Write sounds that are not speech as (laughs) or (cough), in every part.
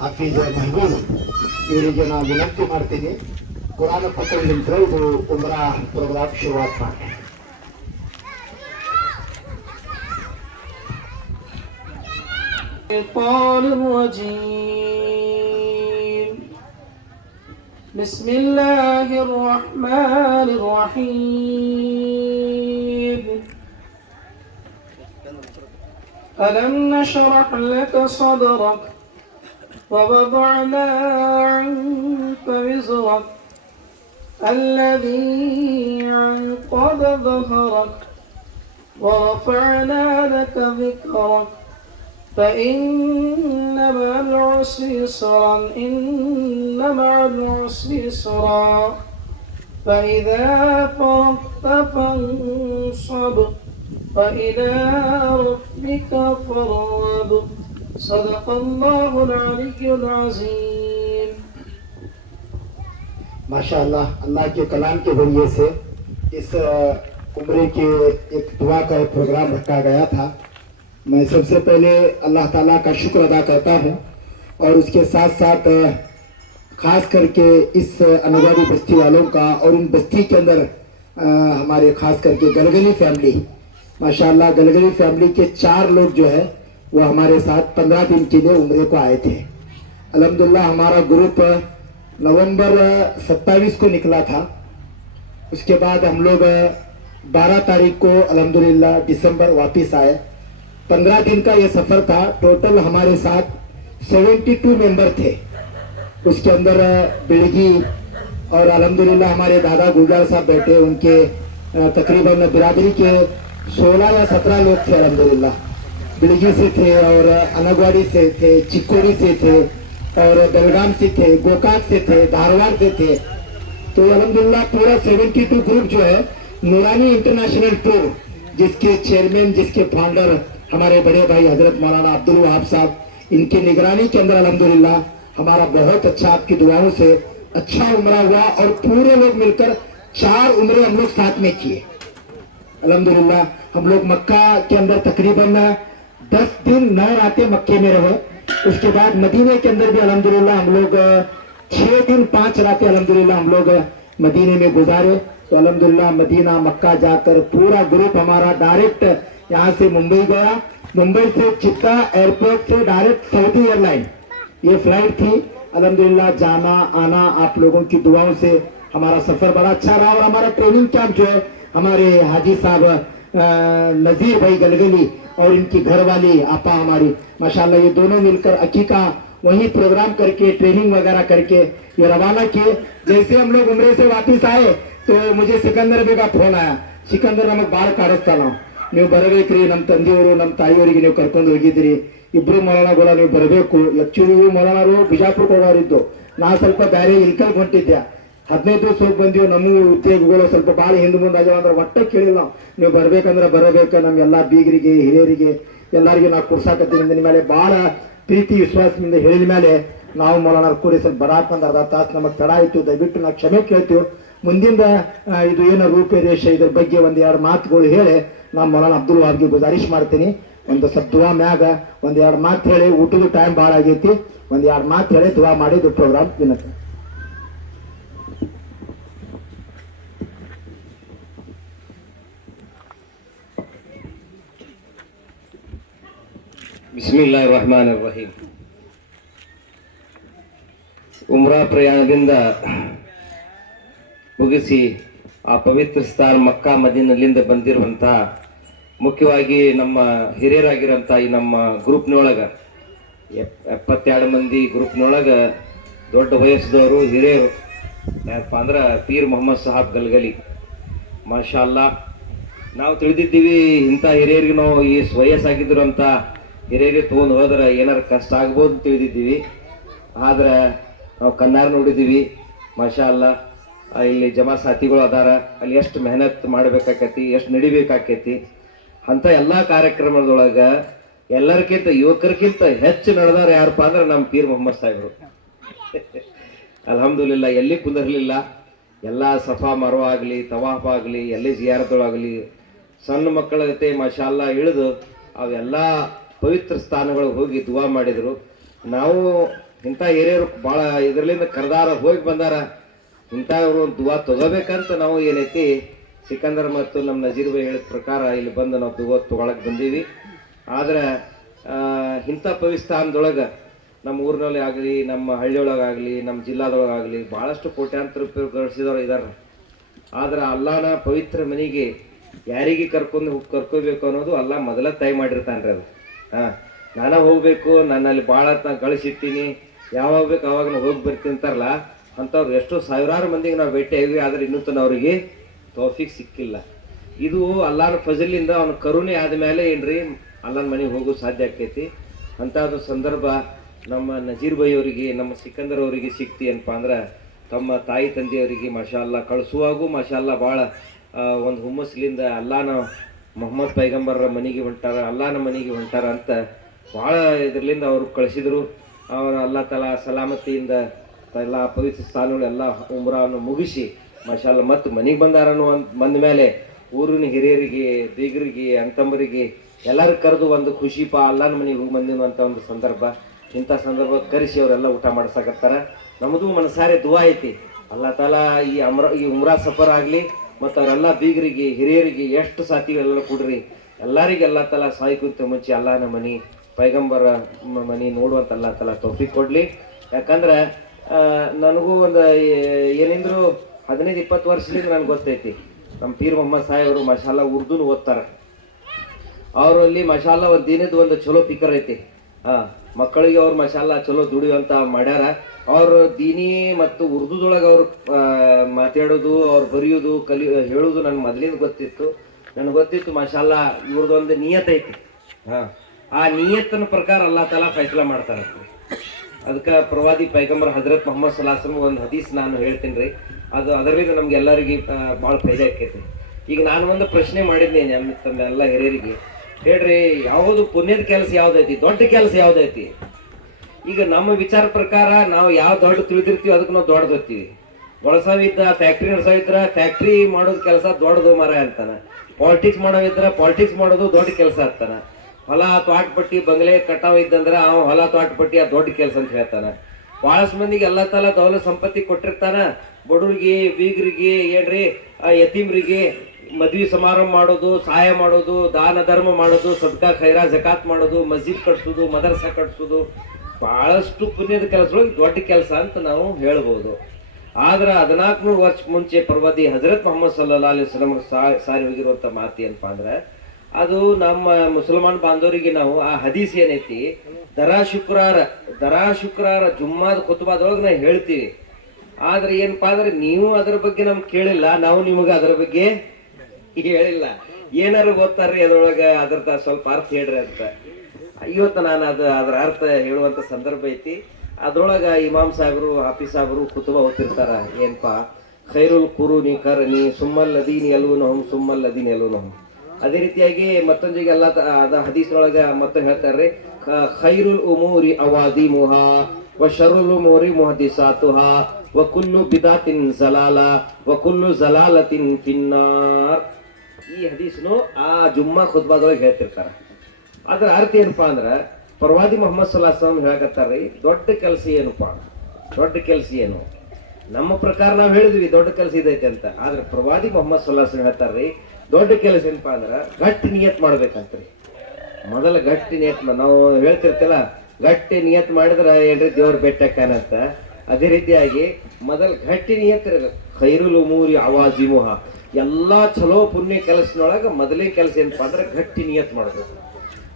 حفيظ مهجون يريد أن لك مرتين قرآن فقط من تروض عمره برنامج شروعات معنا الشيطان الرجيم بسم الله الرحمن الرحيم ألم نشرح لك صدرك ووضعنا عنك وزرك الذي انقض ظهرك ورفعنا لك ذكرك فإن مع العسر يسرا إن مع العسر يسرا. فإذا فرغت فانصب وإلى ربك فارغب صدق الله العلي العظيم माशाअल्लाह अल्लाह के कलाम के जरिए से इस अ, उम्रे के एक दुआ का एक प्रोग्राम रखा गया था मैं सबसे पहले अल्लाह ताला का शुक्र अदा करता हूँ और उसके साथ साथ अ, खास करके इस अनवारी बस्ती वालों का और इन बस्ती के अंदर अ, हमारे खास करके गलगली फैमिली माशाल्लाह, गलगली फैमिली के चार लोग जो है, वो हमारे साथ पंद्रह दिन के लिए उम्रे को आए थे। अल्हम्दुलिल्लाह हमारा ग्रुप नवंबर सत्ताईस को निकला था। उसके बाद हम लोग बारह तारीख को अल्हम्दुलिल्लाह दिसंबर वापस आए। पंद्रह दिन का ये सफ़र था। टोटल हमारे साथ 72 मेंबर थे। उसके अंदर बिड़गी और अल्हम्दुलिल्लाह हमारे दादा गुलजार साहब बैठे, उनके तकरीबन बिरादरी के 16 या 17 लोग थे, अल्हम्दुलिल्लाह। बिड़गी से थे और अनगवाड़ी से थे चिक्कोड़ी से थे और बेलगाम से थे, गोकाक से थे, धारवाड़ से थे। तो अल्हम्दुलिल्लाह, पूरा 72 ग्रुप जो है, नूरानी इंटरनेशनल टूर, जिसके चेयरमैन, जिसके फाउंडर हमारे बड़े भाई हज़रत मौलाना अब्दुल वहाब साहब, इनकी निगरानी के अंदर अल्हम्दुलिल्लाह, हमारा बहुत अच्छा आपकी दुआओं से अच्छा उम्रा हुआ और पूरे लोग मिलकर चार उम्रे हम लोग साथ में किए। अल्हम्दुलिल्लाह, हम लोग मक्का के अंदर तकरीबन दस दिन, नौ रातें मक्के में रहे। उसके बाद मदीने के अंदर भी अल्हम्दुलिल्लाह हम लोग छह दिन, पाँच रातें अल्हम्दुलिल्लाह हम लोग मदीने में गुजारे। तो अल्हम्दुलिल्लाह मदीना, मक्का जाकर पूरा ग्रुप हमारा डायरेक्ट यहाँ से मुंबई गया। मुंबई से चित्ता एयरपोर्ट से डायरेक्ट सऊदी एयरलाइन। ये फ़्लाइट थी। अल्हम्दुलिल्लाह जाना, आना आप लोगों की दुआओं से हमारा सफ़र बड़ा अच्छा रहा और हमारा ट्रेनिंग कैंप जो है हमारे हाजी साहब अ, नजीर भाई गलगली और इनकी घरवाली आपा हमारी माशाल्लाह ये दोनों मिलकर अकीका वही प्रोग्राम करके ट्रेनिंग वगैरह करके ये रवाना किए जैसे हम लोग उम्रे से वापस आए तो मुझे सिकंदर बेगा फोन आया ಸಿಕಂದರ್ ನಮಗೆ ಭಾಳ ಕಾಡಿಸ್ತಾ ನಾವು ನೀವು ಬರಬೇಕ್ರಿ ನಮ್ಮ ತಂದೆಯವರು ನಮ್ಮ ತಾಯಿಯವರಿಗೆ ನೀವು ಕರ್ಕೊಂಡು ಹೋಗಿದ್ರಿ ಇಬ್ರು ಮೊಲಣಗಳ ನೀವು ಬರಬೇಕು ಆಕ್ಚುಲಿ ಇವು ಮೊಲಣರು ಬಿಜಾಪುರಕ್ಕೆ ಹೋಗೋರಿದ್ದು ನಾ ಸ್ವಲ್ಪ ಬೇರೆ ಇಲ್ಕಲ್ ಹೊಂಟಿದ್ದೆ ಹದಿನೈದು ದಿವಸ ಹೋಗಿ ಬಂದೀವಿ ನಮ್ಮ ಉದ್ಯೋಗಗಳು ಸ್ವಲ್ಪ ಭಾಳ ಹಿಂದೆ ಮುಂದೆ ಆಗ್ಯಾವ ಅಂದ್ರೆ ಒಟ್ಟೆ ಕೇಳಿಲ್ಲ ನಾವು. ನೀವು ಬರ್ಬೇಕಂದ್ರೆ ಬರಬೇಕು, ನಮ್ಮ ಎಲ್ಲ ಬೀಗರಿಗೆ, ಹಿರಿಯರಿಗೆ, ಎಲ್ಲರಿಗೆ ನಾವು ಕುರ್ಸಾಕತ್ತೀನಿ ನಿಮ್ಮ ಮೇಲೆ ಭಾಳ ಪ್ರೀತಿ, ವಿಶ್ವಾಸದಿಂದ ಹೇಳಿದ ಮೇಲೆ ನಾವು ಮೌಲಾನ ಕೂಡಿ ಸ್ವಲ್ಪ ಬರಾಕ್ ಒಂದು ಅರ್ಧ ತಾಸು ನಮಗೆ ತಡ ಆಯಿತು. ದಯವಿಟ್ಟು ನಾವು ಕ್ಷಮೆ ಕೇಳ್ತೀವಿ. ಮುಂದಿಂದ ಇದು ಏನು ರೂಪರೇಷ ಇದ್ರ ಬಗ್ಗೆ ಒಂದ್ ಎರಡು ಮಾತುಗಳು ಹೇಳಿ ನಾವು ಮೌಲಾನ ಅಬ್ದುಲ್ ವಾಬ್ಗೆ ಗುಜಾರಿಶ್ ಮಾಡ್ತೀನಿ. ಒಂದು ಸ್ವಲ್ಪ ದುವಾ ಮ್ಯಾಗ ಒಂದು ಎರಡು ಮಾತು ಹೇಳಿ, ಊಟದ ಟೈಮ್ ಭಾಳ ಆಗೈತಿ. ಒಂದು ಎರಡು ಮಾತು ಹೇಳಿ ದುವಾ ಮಾಡಿ ಇದು ಪ್ರೋಗ್ರಾಮ್ ವಿನಂತಿ. ಬಿಸ್ಮಿಲ್ಲಾ ರಹಮಾನ್ ರಹೀಂ ಉಮ್ರಾ ಪ್ರಯಾಣದಿಂದ ಮುಗಿಸಿ ಆ ಪವಿತ್ರ ಸ್ಥಾನ ಮಕ್ಕಾ ಮದಿನಲ್ಲಿಂದ ಬಂದಿರುವಂಥ ಮುಖ್ಯವಾಗಿ ನಮ್ಮ ಹಿರಿಯರಾಗಿರೋಂಥ ಈ ನಮ್ಮ ಗ್ರೂಪ್ನೊಳಗೆ ಎಪ್ ಎಪ್ಪತ್ತೆರಡು ಮಂದಿ ಗ್ರೂಪ್ನೊಳಗೆ ದೊಡ್ಡ ವಯಸ್ಸದವರು ಹಿರಿಯರು. ಯಾಕಪ್ಪ ಅಂದ್ರೆ ಪೀರ್ ಮೊಹಮ್ಮದ್ ಸಾಹಬ್ ಗಲ್ಗಲಿ. ಮಾಶಾ ನಾವು ತಿಳಿದಿದ್ದೀವಿ ಇಂಥ ಹಿರಿಯರಿಗೆ ನಾವು ಈ ವಯಸ್ಸಾಗಿದ್ದರು ಅಂತ ಹಿರಿಯರಿಗೆ ತೊಗೊಂಡು ಹೋದ್ರೆ ಏನಾರು ಕಷ್ಟ ಆಗ್ಬೋದು ಅಂತ ತಿಳಿದಿದ್ದೀವಿ. ಆದ್ರೆ ನಾವು ಕಣ್ಣಾರ ನೋಡಿದ್ದೀವಿ. ಮಾಶಾ ಅಲ್ಲ ಇಲ್ಲಿ ಜಮಾ ಸಾಥಿಗಳು ಅದಾರ. ಅಲ್ಲಿ ಎಷ್ಟು ಮೆಹನತ್ ಮಾಡಬೇಕಾಕೈತಿ, ಎಷ್ಟು ನಡಿಬೇಕಾಕೈತಿ. ಅಂಥ ಎಲ್ಲ ಕಾರ್ಯಕ್ರಮದೊಳಗೆ ಎಲ್ಲರಿಗಿಂತ ಯುವಕರಿಗಿಂತ ಹೆಚ್ಚು ನಡೆದಾರ ಯಾರಪ್ಪ ಅಂದ್ರೆ ನಮ್ಮ ಪೀರ್ ಮೊಹಮ್ಮದ್ ಸಾಹೇಬರು. ಅಲ್ಹಮ್ದುಲಿಲ್ಲ, ಎಲ್ಲಿ ಕುಂದಿರಲಿಲ್ಲ. ಎಲ್ಲ ಸಫಾ ಮರವ ಆಗಲಿ, ತವಾಫ್ ಆಗಲಿ, ಎಲ್ಲಿ ಜಿಯಾರತೊಳಗಲಿ ಸಣ್ಣ ಮಕ್ಕಳ ಜೊತೆ ಮಶಾಲ ಇಳಿದು ಅವೆಲ್ಲ ಪವಿತ್ರ ಸ್ಥಾನಗಳಿಗೆ ಹೋಗಿ ದುವಾ ಮಾಡಿದರು. ನಾವು ಇಂಥ ಹಿರಿಯರು ಭಾಳ ಇದರಲ್ಲಿಂದ ಕರೆದಾರ ಹೋಗಿ ಬಂದಾರ. ಇಂಥವ್ರು ದುವಾ ತಗೋಬೇಕಂತ ನಾವು ಏನೈತಿ ಸಿಕಂದರ್ ಮತ್ತು ನಮ್ಮ ನಜೀರ್ ಹೇಳಿದ ಪ್ರಕಾರ ಇಲ್ಲಿ ಬಂದು ನಾವು ದುವಾ ತಗೊಳಕ್ಕೆ ಬಂದೀವಿ. ಆದ್ರೆ ಇಂಥ ಪವಿತ್ರ ಸ್ಥಾನದೊಳಗೆ ನಮ್ಮ ಊರಿನಲ್ಲಿ ಆಗಲಿ, ನಮ್ಮ ಹಳ್ಳಿಯೊಳಗಾಗಲಿ ನಮ್ಮ ಜಿಲ್ಲಾದೊಳಗಾಗಲಿ ಭಾಳಷ್ಟು ಕೋಟ್ಯಾಂತರ ರೂಪಾಯಿ ಗಳಿಸಿದವರು ಇದ್ದಾರೆ ಆದ್ರೆ, ಅಲ್ಲಾನ ಪವಿತ್ರ ಮನೆಗೆ ಯಾರಿಗೆ ಕರ್ಕೊಂಡು ಕರ್ಕೋಬೇಕು ಅನ್ನೋದು ಅಲ್ಲ ಮೊದಲ ತಯ ಮಾಡಿರ್ತಾನ್ರಿ ಅದು. ಹಾ, ನಾನ ಹೋಗಬೇಕು, ನನ್ನಲ್ಲಿ ಭಾಳ ತ ಗಳಿಸಿರ್ತೀನಿ ಯಾವಾಗ ಬೇಕು ಅವಾಗ ಹೋಗಿ ಬರ್ತೀನಿ ಅಂತಾರಲ್ಲ, ಅಂಥವ್ರು ಎಷ್ಟೋ ಸಾವಿರಾರು ಮಂದಿಗೆ ನಾವು ಭೇಟಿ ಆದರೆ ಇನ್ನೂ ತನಕ ಅವರಿಗೆ ತೋಫಿಕ್ ಸಿಕ್ಕಿಲ್ಲ. ಇದು ಅಲ್ಲಾರ ಫಜಲಿಂದ ಅವನ ಕರುಣೆ ಆದ್ಮೇಲೆ ಏನ್ರಿ, ಅಲ್ಲನ ಮನೆಗೆ ಹೋಗೋ ಸಾಧ್ಯ ಆಕೈತಿ. ಅಂಥದ್ದು ಸಂದರ್ಭ ನಮ್ಮ ನಜೀರ್ ಬೈ ಅವರಿಗೆ, ನಮ್ಮ ಸಿಕಂದರ್ ಅವರಿಗೆ ಸಿಕ್ತಿ ಏನಪ್ಪ ಅಂದ್ರೆ, ತಮ್ಮ ತಾಯಿ ತಂದೆಯವರಿಗೆ ಮಾಷಾಲ್ಲ ಕಳಿಸುವಾಗೂ ಮಾಷಾಲ್ಲ ಭಾಳ ಒಂದು ಹುಮ್ಮಸ್ಲಿಂದ ಅಲ್ಲಾನ ಮೊಹಮ್ಮದ್ ಪೈಗಂಬರ್ರ ಮನೆಗೆ ಹೊಂಟಾರ, ಅಲ್ಲಾನ ಮನೆಗೆ ಹೊಂಟಾರ ಅಂತ ಭಾಳ ಇದರಿಂದ ಅವರು ಕಳಿಸಿದರು. ಅವರ ಅಲ್ಲ ತಲಾ ಸಲಾಮತಿಯಿಂದ ಎಲ್ಲ ಪವಿತ್ರ ಸ್ಥಾನಗಳೆಲ್ಲ ಉಮ್ರಾವನ್ನು ಮುಗಿಸಿ ಮಶಾಲ ಮತ್ತು ಮನೆಗೆ ಬಂದಾರನು ಅಂತ ಬಂದ ಮೇಲೆ ಊರಿನ ಹಿರಿಯರಿಗೆ, ಬೀಗರಿಗೆ ಅಂತಂಬರಿಗೆ ಎಲ್ಲರೂ ಕರೆದು ಒಂದು ಖುಷಿ ಪಾ ಅಲ್ಲಾನ ಮನೆಗೆ ಹೋಗಿ ಬಂದಿನ ಒಂದು ಸಂದರ್ಭ. ಇಂಥ ಸಂದರ್ಭ ಕರೆಸಿ ಅವರೆಲ್ಲ ಊಟ ಮಾಡ್ಸಕತ್ತಾರ. ನಮ್ಮದು ಮನಸಾರೆ ದುವಾ ಐತಿ. ಅಲ್ಲ ತಾಲ ಈ ಅಮ್ರ, ಈ ಉಮ್ರಾ ಸಫರ್ ಆಗಲಿ ಮತ್ತು ಅವರೆಲ್ಲ ಬೀಗರಿಗೆ, ಹಿರಿಯರಿಗೆ ಎಷ್ಟು ಸಾಥಿಗಳೆಲ್ಲ ಕೊಡ್ರಿ. ಎಲ್ಲರಿಗೆ ಎಲ್ಲ ತಲ ಸಾಯ್ಕುಂತ ಮುಂಚೆ ನಮ್ಮ ಮನಿ, ಪೈಗಂಬರ ಮನೆ ನೋಡುವಂತ ಅಲ್ಲ ತಲ ತೊಪ್ಪಿ ಕೊಡ್ಲಿ. ಯಾಕಂದ್ರೆ ನನಗೂ ಒಂದು ಏನಿದ್ರು ಹದಿನೈದು, ಇಪ್ಪತ್ತು ವರ್ಷದಿಂದ ನನಗೆ ಗೊತ್ತೈತಿ. ನಮ್ಮ ಪೀರ್ ಮೊಹಮ್ಮದ್ ಸಾಹೇಬರು ಮಶಾಲ ಉರ್ದುನು ಓದ್ತಾರೆ. ಅವರಲ್ಲಿ ಮಸಾಲ ಒಂದು ದಿನದ ಒಂದು ಚಲೋ ಪಿಕರ್ ಐತಿ. ಹಾ, ಮಕ್ಕಳಿಗೆ ಅವ್ರು ಮಶಾಲ ಚಲೋ ದುಡಿಯುವಂತ ಮಾಡ್ಯಾರ. ಅವ್ರ ದೀನಿ ಮತ್ತು ಉರ್ದುದೊಳಗೆ ಅವ್ರು ಮಾತಾಡೋದು, ಅವ್ರು ಬರೆಯೋದು, ಕಲಿ, ಹೇಳೋದು ನನ್ಗೆ ಮೊದಲಿಂದ ಗೊತ್ತಿತ್ತು. ನನಗೆ ಗೊತ್ತಿತ್ತು ಮಶಾಲ ಇವ್ರದೊಂದು ನಿಯತ್ ಐತಿ. ಹಾ, ಆ ನಿಯತ್ತಿನ ಪ್ರಕಾರ ಅಲ್ಲಾ ತಲಾ ಫೈಸಲಾ ಮಾಡ್ತಾರೆ. ಅದಕ್ಕೆ ಪ್ರವಾದಿ ಪೈಗಂಬರ್ ಹಜರತ್ ಮೊಹಮ್ಮದ್ ಸಲಾಸಮ್ ಒಂದು ಹದೀಸ್ ನಾನು ಹೇಳ್ತೀನಿ ರೀ. ಅದು ಅದರಿಂದ ನಮ್ಗೆ ಎಲ್ಲರಿಗೆ ಭಾಳ ಫೈದೆ ಆಕೈತಿ ಈಗ ನಾನು ಒಂದು ಪ್ರಶ್ನೆ ಮಾಡಿದ್ದೆ ನಮ್ಮ ತಮ್ಮೆಲ್ಲ ಹಿರಿಯರಿಗೆ. ಹೇಳ್ರಿ, ಯಾವುದು ಪುಣ್ಯದ ಕೆಲಸ ಯಾವ್ದೈತಿ, ದೊಡ್ಡ ಕೆಲಸ ಯಾವ್ದೈತಿ? ಈಗ ನಮ್ಮ ವಿಚಾರ ಪ್ರಕಾರ ನಾವು ಯಾವ ದೊಡ್ಡ ತಿಳಿದಿರ್ತೀವಿ ಅದಕ್ಕೆ ನಾವು ದೊಡ್ಡದತ್ತೀವಿ ಬಳಸವಿದ್ದ ಫ್ಯಾಕ್ಟ್ರಿ ನಡೆಸೋವಿದ್ರ ಫ್ಯಾಕ್ಟ್ರಿ ಮಾಡೋದು ಕೆಲಸ ದೊಡ್ಡದು ಮರ ಅಂತಾನ. ಪಾಲಿಟಿಕ್ಸ್ ಮಾಡೋವಿದ್ರ ಪಾಲಿಟಿಕ್ಸ್ ಮಾಡೋದು ದೊಡ್ಡ ಕೆಲಸ ಆಗ್ತಾನೆ ಹೊಲ ತ್ವಾಟಪಟ್ಟಿ ಬಂಗ್ಲೆ ಕಟಾವ್ ಇದ್ದಂದ್ರೆ ಅವ ಹೊಲ ತ್ವಾಟಪಟ್ಟಿ ಆ ದೊಡ್ಡ ಕೆಲಸ ಅಂತ ಹೇಳ್ತಾನ. ಬಹಳಷ್ಟು ಮಂದಿಗೆ ಎಲ್ಲ ತಲ ದೌಲ ಸಂಪತ್ತಿ ಕೊಟ್ಟಿರ್ತಾನ. ಬಡವ್ರಿಗೆ, ಬೀಗರಿಗೆ, ಏನ್ರಿ ಯತೀಮ್ರಿಗೆ ಮದ್ವಿ ಸಮಾರಂಭ ಮಾಡೋದು, ಸಹಾಯ ಮಾಡೋದು, ದಾನ ಧರ್ಮ ಮಾಡೋದು, ಸದ್ಕಾ ಖೈರಾ ಜಕಾತ್ ಮಾಡೋದು, ಮಸ್ಜಿದ್ ಕಟ್ಸೋದು, ಮದರ್ಸ ಕಟ್ಸೋದು, ಬಹಳಷ್ಟು ಪುಣ್ಯದ ಕೆಲಸಗಳು ದೊಡ್ಡ ಕೆಲಸ ಅಂತ ನಾವು ಹೇಳ್ಬೋದು. ಆದ್ರೆ ಹದಿನಾಲ್ಕುನೂರು ವರ್ಷ ಮುಂಚೆ ಪ್ರವಾದಿ ಹಜರತ್ ಮೊಹಮ್ಮದ್ ಸಲ್ಲಾ ಅಲಿ ವಸಲಂ ಸಾರಿ ಹೋಗಿರುವಂತ ಮಾತು ಏನಪ್ಪ ಅಂದ್ರೆ, ಅದು ನಮ್ಮ ಮುಸಲ್ಮಾನ್ ಬಾಂಧವರಿಗೆ ನಾವು ಆ ಹದೀಸ್ ಏನೈತಿ, ದರಾ ಶುಕ್ರಾರ ದರಾ ಶುಕ್ರಾರ ಜುಮ್ಮಾದ ಕುತುಬಾದೊಳಗೆ ನಾ ಹೇಳ್ತೀವಿ. ಆದ್ರೆ ಏನಪ್ಪಾ ಅಂದ್ರೆ ನೀವು ಅದರ ಬಗ್ಗೆ ನಮ್ಗೆ ಕೇಳಿಲ್ಲ, ನಾವು ನಿಮಗೆ ಅದರ ಬಗ್ಗೆ ಹೇಳಿಲ್ಲ. ಏನಾರು ಗೊತ್ತಾರ್ರಿ ಅದ್ರೊಳಗ ಅದ್ರದ ಸ್ವಲ್ಪ ಅರ್ಥ ಹೇಳ್ರಿ ಅಂತ. ಇವತ್ತು ನಾನು ಅದು ಅದ್ರ ಅರ್ಥ ಹೇಳುವಂತ ಸಂದರ್ಭ ಐತಿ. ಅದ್ರೊಳಗ ಇಮಾಮ್ ಸಾಹೇಬರು, ಹಾಫಿ ಸಾಹೇಬರು ಕುತುಬ ಓದ್ತಿರ್ತಾರ ಏನ್ಪಾ ಖೈರುಲ್ ಕುರುನಿ ನೀ ಸುಮ್ಮಲ್ ಅದೀನ್ ಎಲ್ವುನಹum ಸುಮ್ಮಲ್ ಅದೀನ್ ಎಲ್ವುನಹum ಅದೇ ರೀತಿಯಾಗಿ ಮತ್ತೊಂದಿಗೆ ಎಲ್ಲ ಅದ ಹದೀಸ್ನೊಳಗ ಮತ್ತೊಂದು ಹೇಳ್ತಾರ್ರಿ. ಖೈರುಲ್ ಉಮೂರಿ ಅವಾದಿಮುಹಾ ವ ಶರುಲ್ ಉಮೂರಿ ಮುಹದಿಸಾತುಹಾ ವ ಕುಲ್ಲು ಬಿದಾತಿನ್ ಜಲಾಲ ವ ಕುಲ್ಲು ಜಲಾಲತಿನ್ ಫಿನ್ನಾರ್ ಹದೀಸ್ನು ಆ ಜುಮ್ಮಾ ಖುದ್ಬಾದೊಳಗೆ ಹೇಳ್ತಿರ್ತಾರ. ಅದ್ರ ಅರ್ಥ ಏನಪ್ಪಾ ಅಂದ್ರ, ಪ್ರವಾದಿ ಮೊಹಮ್ಮದ್ ಸಲಾಸಮ್ ಹೇಳಕತ್ತಾರ್ರಿ, ದೊಡ್ಡ ಕೆಲಸ ಏನಪ್ಪಾ? ದೊಡ್ಡ ಕೆಲಸ ಏನು? ನಮ್ಮ ಪ್ರಕಾರ ನಾವು ಹೇಳಿದ್ವಿ ದೊಡ್ಡ ಕೆಲಸ ಇದೈತೆ ಅಂತ. ಆದ್ರೆ ಪ್ರವಾದಿ ಮೊಹಮ್ಮದ್ ಸಲಾಸಮ್ ಹೇಳ್ತಾರ್ರಿ, ದೊಡ್ಡ ಕೆಲಸ ಏನಪ್ಪಾ ಅಂದ್ರ, ಗಟ್ಟಿ ನಿಯತ್ ಮಾಡ್ಬೇಕಂತ್ರಿ. ಮೊದಲ ಗಟ್ಟಿ ನಿಯತ್ ನಾವು ಹೇಳ್ತಿರ್ತಲ್ಲ ಗಟ್ಟಿ ನಿಯತ್ ಮಾಡಿದ್ರೆ ಏನ್ರಿ ದೇವ್ರ ಬೆಟ್ಟಕ್ಕನಂತ ಅದೇ ರೀತಿಯಾಗಿ ಮೊದಲ ಗಟ್ಟಿ ನಿಯತ್ ಇರಬೇಕು. ಖೈರುಲು ಮೂರಿ ಉಮೂರಿ ಅವಾಜಿಮುಹ. ಎಲ್ಲಾ ಚಲೋ ಪುಣ್ಯ ಕೆಲಸನೊಳಗ ಮೊದಲೇ ಕೆಲಸ ಏನಪ್ಪಾ ಅಂದ್ರೆ ಗಟ್ಟಿ ನಿಯತ್ ಮಾಡಬೇಕು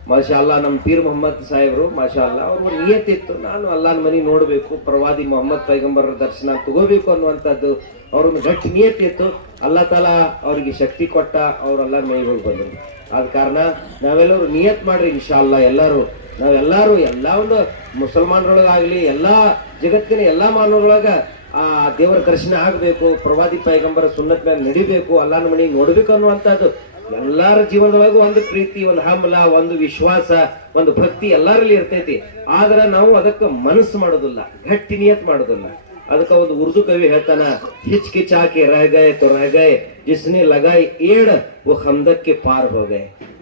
ಮಾಷಾ ಅಲ್ಲಾ ನಮ್ಮ ಪೀರ್ ಮೊಹಮ್ಮದ್ ಸಾಹೇಬರು ಮಾಷಾ ಅಲ್ಲಾ ಅವ್ರ ನಿಯತ್ ಇತ್ತು. ನಾನು ಅಲ್ಲಾನ ಮನೆ ನೋಡಬೇಕು, ಪ್ರವಾದಿ ಮೊಹಮ್ಮದ್ ಪೈಗಂಬರರ ದರ್ಶನ ತಗೋಬೇಕು ಅನ್ನುವಂಥದ್ದು ಅವ್ರೊಂದು ಗಟ್ಟಿ ನಿಯತ್ ಇತ್ತು. ಅಲ್ಲಾ ತಾಲ ಅವ್ರಿಗೆ ಶಕ್ತಿ ಕೊಟ್ಟ ಅವರೆಲ್ಲ ಮೇಲ್ಗಳು ಬಂದರು. ಆದ ಕಾರಣ ನಾವೆಲ್ಲರೂ ನಿಯತ್ ಮಾಡ್ರಿ ಇನ್ಶಾ ಅಲ್ಲಾ ಎಲ್ಲರೂ. ನಾವೆಲ್ಲರೂ ಎಲ್ಲ ಒಂದು ಮುಸಲ್ಮಾನರೊಳಗಾಗಲಿ, ಎಲ್ಲಾ ಜಗತ್ತಿನ ಎಲ್ಲಾ ಮಾನವರೊಳಗ ಆ, ದೇವರ ದರ್ಶನ ಆಗಬೇಕು, ಪ್ರವಾದಿ ಪೈಗಂಬರ ಸುನ್ನತ್ ಮೇಲೆ ನಡಿಬೇಕು, ಅಲ್ಲಾನ ಮನೆಗೆ ನೋಡ್ಬೇಕು ಅನ್ನುವಂಥದ್ದು ಎಲ್ಲರ ಜೀವನದೊಳಗೂ ಒಂದು ಪ್ರೀತಿ, ಒಂದು ಹಂಬಲ, ಒಂದು ವಿಶ್ವಾಸ, ಒಂದು ಭಕ್ತಿ ಎಲ್ಲರಲ್ಲಿ ಇರ್ತೈತಿ. ಆದ್ರೆ ನಾವು ಅದಕ್ಕೆ ಮನಸ್ಸು ಮಾಡೋದಿಲ್ಲ, ಗಟ್ಟಿ ನಿಯತ್ ಮಾಡೋದಿಲ್ಲ. ಅದಕ್ಕೆ ಒಂದು ಉರ್ದು ಕವಿ ಹೇಳ್ತಾನ, ಹಿಚ್ಕಿಚಾಕಿ ರಾಯ್ ತೋ ರಾಯ್ ಜಿಸ್ನಿ ಲಗಾಯ್ ಏಡ್ ಓ ಹಂದಕ್ಕೆ ಪಾರ್ ಹೋಗೆ.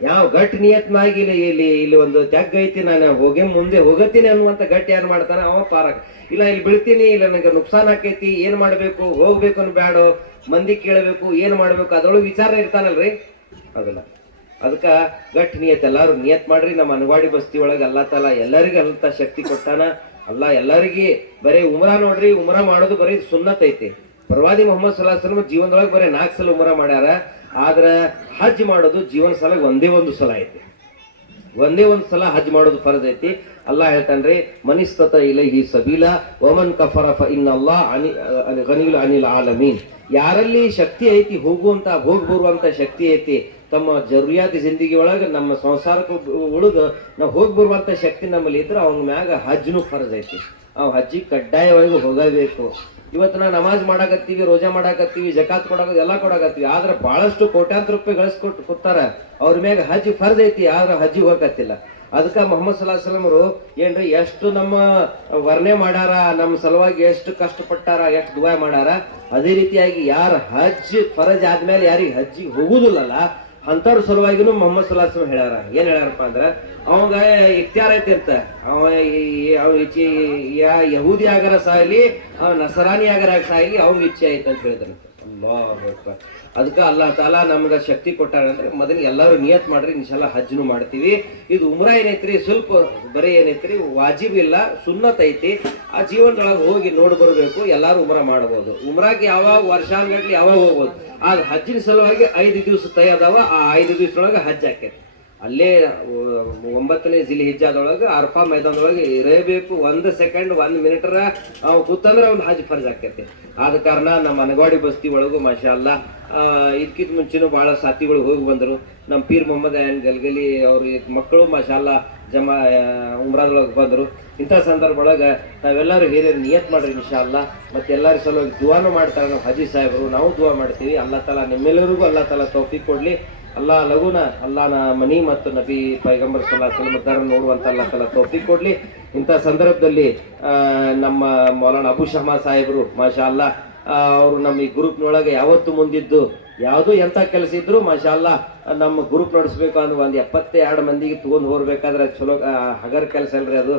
ಯಾವ ಗಟ್ ನಿಯತ್ನಾಗಿ ಇಲ್ಲಿ ಇಲ್ಲಿ ಇಲ್ಲಿ ಒಂದು ತೆಗ್ ಐತಿ, ನಾನು ಹೋಗಿ ಮುಂದೆ ಹೋಗತ್ತೀನಿ ಅನ್ನುವಂತ ಗಟ್ಟಿ ಯಾರು ಮಾಡ್ತಾನೆ, ಅವ ಪಾರ ಇಲ್ಲ, ಇಲ್ಲಿ ಬೀಳ್ತೀನಿ, ಇಲ್ಲ, ನನಗೆ ನುಕ್ಸಾನ್ ಆಕೈತಿ, ಏನು ಮಾಡಬೇಕು, ಹೋಗ್ಬೇಕು ಅನ್ ಬ್ಯಾಡೋ, ಮಂದಿ ಕೇಳಬೇಕು, ಏನು ಮಾಡಬೇಕು, ಅದ್ರೊಳಗೆ ವಿಚಾರ ಇರ್ತಾನಲ್ರಿ? ಅದಲ್ಲ. ಅದಕ್ಕೆ ಗಟ್ ನಿಯತ್, ಎಲ್ಲಾರು ನಿಯತ್ ಮಾಡ್ರಿ, ನಮ್ಮ ಅನ್ವಾಡಿ ಬಸ್ತಿ ಒಳಗೆ ಅಲ್ಲ ತಲ ಎಲ್ಲರಿಗೂ ಅಂತ ಶಕ್ತಿ ಕೊಟ್ಟಾನ. ಅಲ್ಲ, ಎಲ್ಲರಿಗೆ ಬರೀ ಉಮರ ನೋಡ್ರಿ, ಉಮರ ಮಾಡೋದು ಬರೀ ಸುನ್ನತ್ ಐತಿ. ಪ್ರವಾದಿ ಮೊಹಮ್ಮದ್ ಸಲಾ ಸಲಮ್ ಜೀವನದೊಳಗೆ ಬರೀ ನಾಲ್ಕು ಸಲ ಉಮರ ಮಾಡ್ಯಾರ. ಆದ್ರ ಹಜ್ ಮಾಡೋದು ಜೀವನ ಸಲ ಒಂದೇ ಒಂದು ಸಲ ಐತಿ. ಒಂದೇ ಒಂದು ಸಲ ಹಜ್ ಮಾಡೋದು ಫರ್ಜ್ ಐತಿ. ಅಲ್ಲಾ ಹೇಳ್ತಾನ್ರಿ, ಮನಿಸ್ತತ ಇಲೈಹಿ ಸಬೀಲ ಒಮನ್ ಕಫರ ಫ ಇನ್ನಲ್ಲಾ ಅನಿ ಅನಿಲ್ ಅನಿಲ್ ಆಲಮೀನ್. ಯಾರಲ್ಲಿ ಶಕ್ತಿ ಐತಿ, ಹೋಗುವಂತ ಹೋಗಿ ಬರುವಂತ ಶಕ್ತಿ ಐತಿ ತಮ್ಮ ಜರುರಿಯಾತಿ ಜಿಂದಗಿ ಒಳಗ ನಮ್ಮ ಸಂಸಾರಕ್ಕೆ ಉಳಿದು ನಾವು ಹೋಗಿ ಬರುವಂತ ಶಕ್ತಿ ನಮ್ಮಲ್ಲಿ ಇದ್ರೆ ಅವನ ಮ್ಯಾಗ ಹಜ್ನು ಫರ್ಜ್ ಐತಿ. ಆ ಹಜ್ಜಿ ಕಡ್ಡಾಯವಾಗಿ ಹೋಗಬೇಕು. ಇವತ್ತು ನಾವು ನಮಾಜ್ ಮಾಡಾಕತ್ತೀವಿ, ರೋಜಾ ಮಾಡಾಕತ್ತೀವಿ, ಜಕಾತ್ ಕೊಡಾಕ ಎಲ್ಲ ಕೊಡಾಕತ್ತೀವಿ. ಆದ್ರೆ ಬಹಳಷ್ಟು ಕೋಟ್ಯಾಂತರ ರೂಪಾಯಿ ಗಳಿಸ್ಕೊಟ್ಟು ಕೊಡ್ತಾರ. ಅವ್ರ ಮ್ಯಾಗ ಹಜ್ ಫರ್ಜ್ ಐತಿ, ಆದ್ರೆ ಹಜ್ಜಿ ಹೋಗತ್ತಿಲ್ಲ ಅದಕ್ಕೆ ಮೊಹಮ್ಮದ್ ಸಲಾ ಸಲಮರು ಏನ್ರಿ, ಎಷ್ಟು ನಮ್ಮ ವರ್ಣೆ ಮಾಡಾರ ನಮ್ಮ ಸಲುವಾಗಿ ಎಷ್ಟು ಕಷ್ಟಪಟ್ಟಾರ, ಎಷ್ಟು ದುಬಾಯ್ ಮಾಡಾರ ಅದೇ ರೀತಿಯಾಗಿ ಯಾರು ಹಜ್ ಫರಜ್ ಆದ್ಮೇಲೆ ಯಾರಿಗೆ ಹಜ್ಜಿಗೆ ಹೋಗುದಿಲ್ಲಲ್ಲ ಅಂಥವ್ರ ಸಲುವಾಗಿನೂ ಮೊಹಮ್ಮದ್ ಸಲಾಸ್ ಹೇಳ್ಯಾರ. ಏನ್ ಹೇಳ್ಯಾರಪ್ಪ ಅಂದ್ರ, ಅವಂಗ ಇಖ್ತಿಯಾರ ಐತಿ ಅಂತ. ಅವ ಯಾ ಯಹೂದಿ ಆಗರ ಸಾಯಲಿ, ಅವ ನಸರಾನಿ ಆಗರ ಸಾಯಲಿ ಅವ್ನ ಇಚ್ಛೆ ಐತೆ ಅಂತ ಹೇಳಿದ್ರಂತ ಅಲ್ಲ. ಅದಕ್ಕ ಅಲ್ಲಾ ತಾಲ ನಮ್ಗ ಶಕ್ತಿ ಕೊಟ್ಟಾರ ಅಂದ್ರೆ ಮೊದಲು ಎಲ್ಲರೂ ನಿಯತ್ ಮಾಡ್ರಿ ಇನ್ಶಾಲ ಹಜ್ನು ಮಾಡ್ತೀವಿ. ಇದು ಉಮ್ರ ಏನೈತ್ರಿ, ಸ್ವಲ್ಪ ಬರೀ ಏನೈತ್ರಿ, ವಾಜಿಬ್ ಇಲ್ಲ, ಸುನ್ನತ್ ಐತಿ. ಆ ಜೀವನದೊಳಗೆ ಹೋಗಿ ನೋಡಿ ಬರಬೇಕು, ಎಲ್ಲರೂ ಉಮ್ರ ಮಾಡ್ಬೋದು. ಉಮ್ರಾಗೆ ಯಾವಾಗ ವರ್ಷಾನ್ಗಟ್ಲಿ ಯಾವಾಗ ಹೋಗ್ಬೋದು. ಆ ಹಜ್ಜಿನ ಸಲುವಾಗಿ ಐದು ದಿವಸ ತೈ ಅದಾವ ಆ ಐದು ದಿವಸದೊಳಗೆ ಹಜ್ ಆಕೈತಿ ಅಲ್ಲೇ ಒಂಬತ್ತನೇ ಜಿಲಿ ಹಿಜ್ಜಾದೊಳಗೆ ಅರ್ಫಾ ಮೈದಾನದೊಳಗೆ ಇರಬೇಕು. ಒಂದು ಸೆಕೆಂಡ್ ಒಂದು ಮಿನಿಟರ ಅವ್ ಕೂತಂದ್ರೆ ಅವ್ನು ಹಾಜಿ ಫರ್ಜ್ ಆಕೈತಿ. ಆದ ಕಾರಣ ನಮ್ಮ ಅನಗಾಡಿ ಬಸ್ತಿ ಒಳಗೂ ಮಾಷಾ ಅಲ್ಲ ಇದಕ್ಕಿಂತ ಮುಂಚೆನೂ ಭಾಳ ಸಾಥಿಗಳು ಹೋಗಿ ಬಂದರು. ನಮ್ಮ ಪೀರ್ ಮೊಹಮ್ಮದ್ ಆ್ಯಂಡ್ ಗಲ್ಗಲಿ ಅವ್ರ ಮಕ್ಕಳು ಮಾಷಾ ಜಮ ಉಮ್ರಾದೊಳಗೆ ಬಂದರು. ಇಂಥ ಸಂದರ್ಭ ಒಳಗೆ ನಾವೆಲ್ಲರೂ ಹಿರಿಯರು ನಿಯತ್ ಮಾಡ್ರಿ ಇನ್ಶಾ ಮತ್ತು ಎಲ್ಲರ ಸಲುವಾಗಿ ದುವಾನು ಮಾಡ್ತಾರೆ ನಾವು ಹಜಿ ಸಾಹೇಬರು. ನಾವು ದುವಾ ಮಾಡ್ತೀವಿ. ಅಲ್ಲ ತಲಾ ನಿಮ್ಮೆಲ್ಲರಿಗೂ ಅಲ್ಲ ತಲಾ ತೌಫೀಕ್ ಕೊಡ್ಲಿ. ಅಲ್ಲಾ ಲಘುನ ಅಲ್ಲಾನ ಮನಿ ಮತ್ತು ನಬಿ ಪೈಗಂಬರ್ ಸಲ ಸಲಮದ್ದಾರ ನೋಡುವಂತ ಅಲ್ಲಾ ಸಲ ತೌಫೀಕ್ ಕೊಡ್ಲಿ. ಇಂಥ ಸಂದರ್ಭದಲ್ಲಿ ನಮ್ಮ ಮೌಲಾನ ಅಬು ಶಹಮಾ ಸಾಹೇಬರು ಮಾಶಾ ಅಲ್ಲಾ ಅವರು ನಮ್ಮ ಈ ಗ್ರೂಪ್ನೊಳಗೆ ಯಾವತ್ತು ಮುಂದಿದ್ದು ಯಾವುದೋ ಎಂಥ ಕೆಲಸ ಇದ್ರು ಮಾಶಾಲ್ಲ, ನಮ್ಮ ಗ್ರೂಪ್ ನಡೆಸ್ಬೇಕು ಅನ್ನೋ ಒಂದು ಎಪ್ಪತ್ತೆರಡು ಮಂದಿಗೆ ತಗೊಂಡ್ ಹೋಗ್ಬೇಕಾದ್ರೆ ಚಲೋ ಹಗರ್ ಕೆಲಸ ಅಲ್ರಿ ಅದು.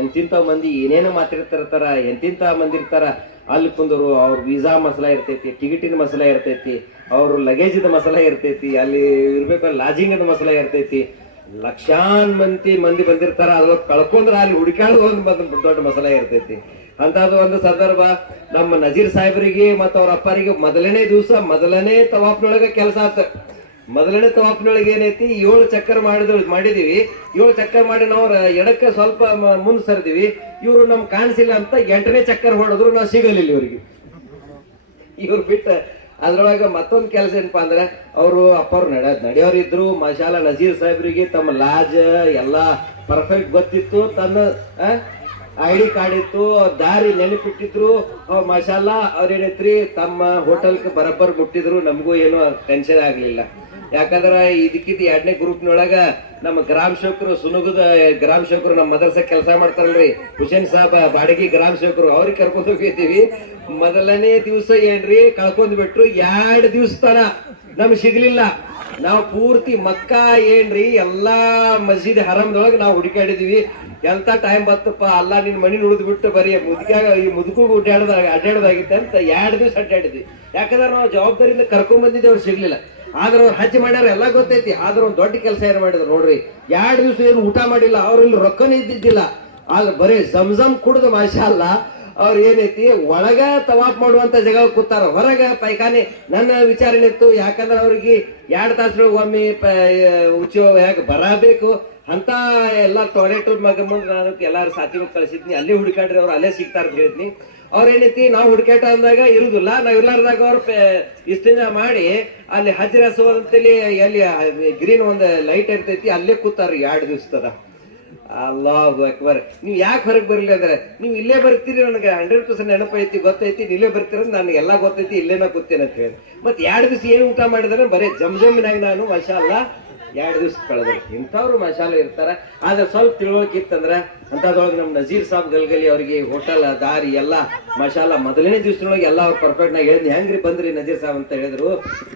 ಎಂತಿಂತ ಮಂದಿ ಏನೇನು ಮಾತಾಡ್ತಿರ್ತಾರ ಎಂತಿಂಥ ಮಂದಿ ಇರ್ತಾರ, ಅಲ್ಲಿ ಕುಂದರು ಅವ್ರ ವೀಸಾ ಮಸಲ ಇರ್ತೈತಿ, ಟಿಕೆಟಿನ ಮಸಲ ಇರ್ತೈತಿ, ಅವ್ರ ಲಗೇಜಿದ ಮಸಲ ಇರ್ತೈತಿ, ಅಲ್ಲಿ ಇರ್ಬೇಕು ಲಾಜಿಂಗದ ಮಸಲ ಇರ್ತೈತಿ. ಲಕ್ಷಾನ್ ಮಂದಿ ಮಂದಿ ಬಂದಿರ್ತಾರ, ಅದ್ರೊಳಗೆ ಕಳ್ಕೊಂಡ್ರೆ ಅಲ್ಲಿ ಹುಡುಕಾಡೋದು ಒಂದು ದೊಡ್ಡ ಮಸಾಲ ಇರ್ತೈತಿ. ಅಂತದ್ದು ಒಂದು ಸಂದರ್ಭ. ನಮ್ಮ ನಜೀರ್ ಸಾಹೇಬರಿಗೆ ಮತ್ತು ಅವ್ರ ಅಪ್ಪರಿಗೆ ಮೊದಲನೇ ದಿವಸ, ಮೊದಲನೇ ತವಾಪ್ನೊಳಗೆ ಕೆಲಸ ಆತ. ಮೊದಲನೇ ತವಾಪ್ನೊಳಗೆ ಏನೈತಿ? ಏಳು ಚಕ್ಕರ್ ಮಾಡಿದ, ಮಾಡಿದೀವಿ. ಏಳು ಚಕ್ಕರ್ ಮಾಡಿ ನಾವು ಎಡಕ್ಕೆ ಸ್ವಲ್ಪ ಮುಂದ್ ಸರಿದೀವಿ. ಇವರು ನಮ್ ಕಾಣಿಸಿಲ್ಲ ಅಂತ ಎಂಟನೇ ಚಕ್ಕರ್ ಹೊಡೆದ್ರು ನಾವು ಸಿಗಲಿಲ್ಲ ಇವ್ರಿಗೆ. ಇವ್ರು ಬಿಟ್ಟ ಅದ್ರೊಳಗ ಮತ್ತೊಂದು ಕೆಲಸ ಏನಪ್ಪಾ ಅಂದ್ರೆ, ಅವರು ಅಪ್ಪವ್ರು ನಡ ನಡೆಯೋರು ಇದ್ರು. ಮಶಾಲ ನಜೀರ್ ಸಾಹೇಬ್ರಿಗೆ ತಮ್ಮ ಲಾಜ್ ಎಲ್ಲ ಪರ್ಫೆಕ್ಟ್ ಗೊತ್ತಿತ್ತು. ತನ್ನ ಐ ಡಿ ಕಾರ್ಡ್ ಇತ್ತು, ದಾರಿ ನೆನಪಿಟ್ಟಿದ್ರು ಮಸಾಲ ಅವ್ರೇನೈತ್ರಿ ತಮ್ಮ ಹೋಟೆಲ್ಗೆ ಬರಬ್ಬರ್ ಮುಟ್ಟಿದ್ರು, ನಮಗೂ ಏನು ಟೆನ್ಷನ್ ಆಗಲಿಲ್ಲ. ಯಾಕಂದ್ರೆ ಇದಕ್ಕಿದ್ ಎರಡನೇ ಗ್ರೂಪ್ನೊಳಗ ನಮ್ಮ ಗ್ರಾಮ ಸೇವಕರು ಸುನುಗುದ ಗ್ರಾಮ ಸೇವಕರು ನಮ್ಮ ಮದರ್ಸ ಕೆಲಸ ಮಾಡ್ತಾರಲ್ರಿ. ಹುಸೇನ್ ಸಾಬ್, ಬಾಡಗಿ ಗ್ರಾಮ ಸೇವಕರು ಅವ್ರಿಗೆ ಕರ್ಕೊಂಡು ಹೋಗಿದ್ದೀವಿ ಮೊದಲನೇ ದಿವಸ ಏನ್ರಿ, ಕಳ್ಕೊಂಡ್ ಬಿಟ್ರು, ಎರಡ್ ದಿವಸ ತನ ನಮ್ಗೆ ಸಿಗ್ಲಿಲ್ಲ. ನಾವು ಪೂರ್ತಿ ಮಕ್ಕ ಏನ್ರಿ, ಎಲ್ಲಾ ಮಸೀದಿ ಹರಮ್ದೊಳಗೆ ನಾವು ಹುಡುಕಾಡಿದೀವಿ ಎಂತ ಟೈಮ್ ಬತ್ತಪ್ಪ ಅಲ್ಲ ನಿನ್ನ ಮನಿ ಉಳಿದು ಬಿಟ್ಟು ಬರೀ ಮುದುಕಾಗ ಈ ಮುದುಕು ಅಡ್ಡಾಡದ ಅಡ್ಡಾಡೋದಾಗಿತ್ತೆ ಅಂತ ಎರಡ್ ದಿವಸ ಅಡ್ಡಾಡಿದ್ವಿ ಯಾಕಂದ್ರೆ ನಾವು ಜವಾಬ್ದಾರಿಯಿಂದ ಕರ್ಕೊಂಡ್ ಬಂದಿದ್ದೆ ಅವ್ರು ಸಿಗ್ಲಿಲ್ಲ ಆದ್ರೆ ಅವ್ರು ಹಜ್ಜಿ ಮಾಡ್ಯಾರ ಎಲ್ಲ ಗೊತ್ತೈತಿ ಆದ್ರೆ ಒಂದು ದೊಡ್ಡ ಕೆಲಸ ಏನು ಮಾಡಿದ್ರು ನೋಡ್ರಿ ಎರಡು ದಿವಸ ಏನು ಊಟ ಮಾಡಿಲ್ಲ ಅವ್ರಲ್ಲಿ ರೊಕ್ಕನೇ ಇದ್ದಿದ್ದಿಲ್ಲ ಆದ್ರೆ ಬರೀ ಜಮ್ ಕುಡ್ದು ಮಾಷಾ ಅಲ್ಲ ಅವ್ರು ಏನೈತಿ ಒಳಗ ತವಾಪ್ ಮಾಡುವಂತ ಜಾಗ ಕೂತಾರ ಹೊರಗ ಪೈಖಾನೆ ನನ್ನ ವಿಚಾರಣೆ ಇತ್ತು ಯಾಕಂದ್ರೆ ಅವ್ರಿಗೆ ಎರಡು ತಾಸೊಳಗೆ ಒಮ್ಮೆ ಉಚ್ಚೋ ಯಾಕೆ ಬರಬೇಕು ಅಂತ ಎಲ್ಲ ಟಾಯ್ಲೆಟ್ ಮಗ ಮುಂದೆ ನಾನು ಎಲ್ಲಾರು ಸಾಥಿಗಳು ಕಳ್ಸಿದ್ನಿ. ಅಲ್ಲೇ ಹುಡುಕಾಡ್ರಿ ಅವ್ರು, ಅಲ್ಲೇ ಸಿಗ್ತಾರ ಹೇಳಿದ್ನಿ. ಅವ್ರ ಏನೈತಿ, ನಾವು ಹುಡುಕಾಟ ಅಂದಾಗ ಇರುದಿಲ್ಲ. ನಾವು ಇರ್ಲಾರ್ದಾಗ ಅವ್ರು ಇಷ್ಟಿಂದ ಮಾಡಿ ಅಲ್ಲಿ ಹಜ್ರಸು ಅಂತೇಳಿ ಎಲ್ಲಿ ಗ್ರೀನ್ ಒಂದು ಲೈಟ್ ಇರ್ತೈತಿ, ಅಲ್ಲೇ ಕೂತಾರ ಎರಡು ದಿವಸದ ಅಲ್ಲಾಹು ಅಕ್ಬರ್. ನೀವು ಯಾಕೆ ಹೊರಗೆ ಬರಲಿ ಅಂದ್ರೆ, ನೀವು ಇಲ್ಲೇ ಬರ್ತೀರಿ ನನಗೆ ಹಂಡ್ರೆಡ್ ಪರ್ಸೆಂಟ್ ನೆನಪೈತಿ, ಗೊತ್ತೈತಿ ಇಲ್ಲೇ ಬರ್ತೀರ ನನಗೆ ಎಲ್ಲ ಗೊತ್ತೈತಿ, ಇಲ್ಲೇನ ಗೊತ್ತೇನಂತ ಹೇಳಿ. ಮತ್ತೆ ಎರಡು ದಿವಸ ಏನು ಊಟ ಮಾಡಿದ್ರೆ? ಬರೀ ಜಮ್ ಜಮ್ಮಿನಾಗ ನಾನು ಮಶಾಲ ಅಲ್ಲ ಎರಡು ದಿವ್ಸ ಕಳೆದ್ರು. ಇಂಥವ್ರು ಮಸಾಲೆ ಇರ್ತಾರ. ಆದ್ರೆ ಸ್ವಲ್ಪ ತಿಳುವಳಿಕೆ ಇತ್ತಂದ್ರ ಅಂತದ್ರೊಳಗೆ ನಮ್ಮ ನಜೀರ್ ಸಾಬ್ ಗಲ್ಗಲಿ ಅವರಿಗೆ ಹೋಟೆಲ್ ದಾರಿ ಎಲ್ಲ ಮಸಾಲ ಮೊದಲನೇ ದಿವ್ಸದೊಳಗೆ ಎಲ್ಲ ಅವ್ರು ಪರ್ಫೆಕ್ಟ್ ನಾಗ ಹೇಳಿದ್ನಿ ಹೆಂಗ್ರಿ ಬಂದ್ರಿ ನಜೀರ್ ಸಾಬ್? ಅಂತ ಹೇಳಿದ್ರು.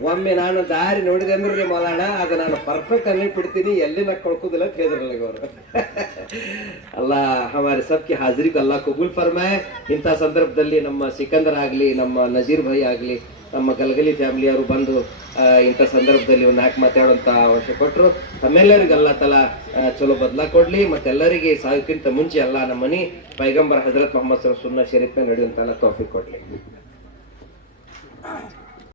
ಒಮ್ಮೆ ನಾನು ದಾರಿ ನೋಡಿದೆ ಅಂದ್ರೆ ರೀ ಮೌಲಾಣ ಅದು ನಾನು ಪರ್ಫೆಕ್ಟ್ ಅನ್ನಿ ಬಿಡ್ತೀನಿ ಎಲ್ಲಿ ನಾ ಕಳ್ಕೋದಿಲ್ಲ ಅಂತ ಹೇಳಿದ್ರು ನನಗೆ ಅವರು (laughs) ಅಲ್ಲ ಹಮಾರಿ ಸಬ್ಕಿ ಹಾಜರಿ ಅಲ್ಲ ಕಬೂಲ್ ಫರ್ಮೆ ಇಂಥ ಸಂದರ್ಭದಲ್ಲಿ ನಮ್ಮ ಸಿಕಂದರ್ ಆಗಲಿ ನಮ್ಮ ನಜೀರ್ ಭಾಯಿ ಆಗಲಿ ನಮ್ಮ ಗಲಗಲಿ ಫ್ಯಾಮಿಲಿಯವರು ಬಂದು ಆ, ಇಂಥ ಸಂದರ್ಭದಲ್ಲಿ ನಾಲ್ಕು ಮಾತಾಡುವಂಥ ಅವಶ್ಯ ಕೊಟ್ಟರು ತಮ್ಮೆಲ್ಲರಿಗೂ ಅಲ್ಲ ತಲ ಚಲೋ ಬದಲಾ ಕೊಡ್ಲಿ ಮತ್ತೆಲ್ಲರಿಗೆ ಸಾವಿಕ್ಕಿಂತ ಮುಂಚೆ ಅಲ್ಲ ನಮ್ಮ ಮನಿ ಪೈಗಂಬರ್ ಹಜರತ್ ಮೊಹಮ್ಮದ್ ಸರ್ ಸುನ್ನ ಶರೀಫ್ ನಡೆಯುವಂತೆಲ್ಲ ತೋಫಿಕ್ ಕೊಡ್ಲಿ.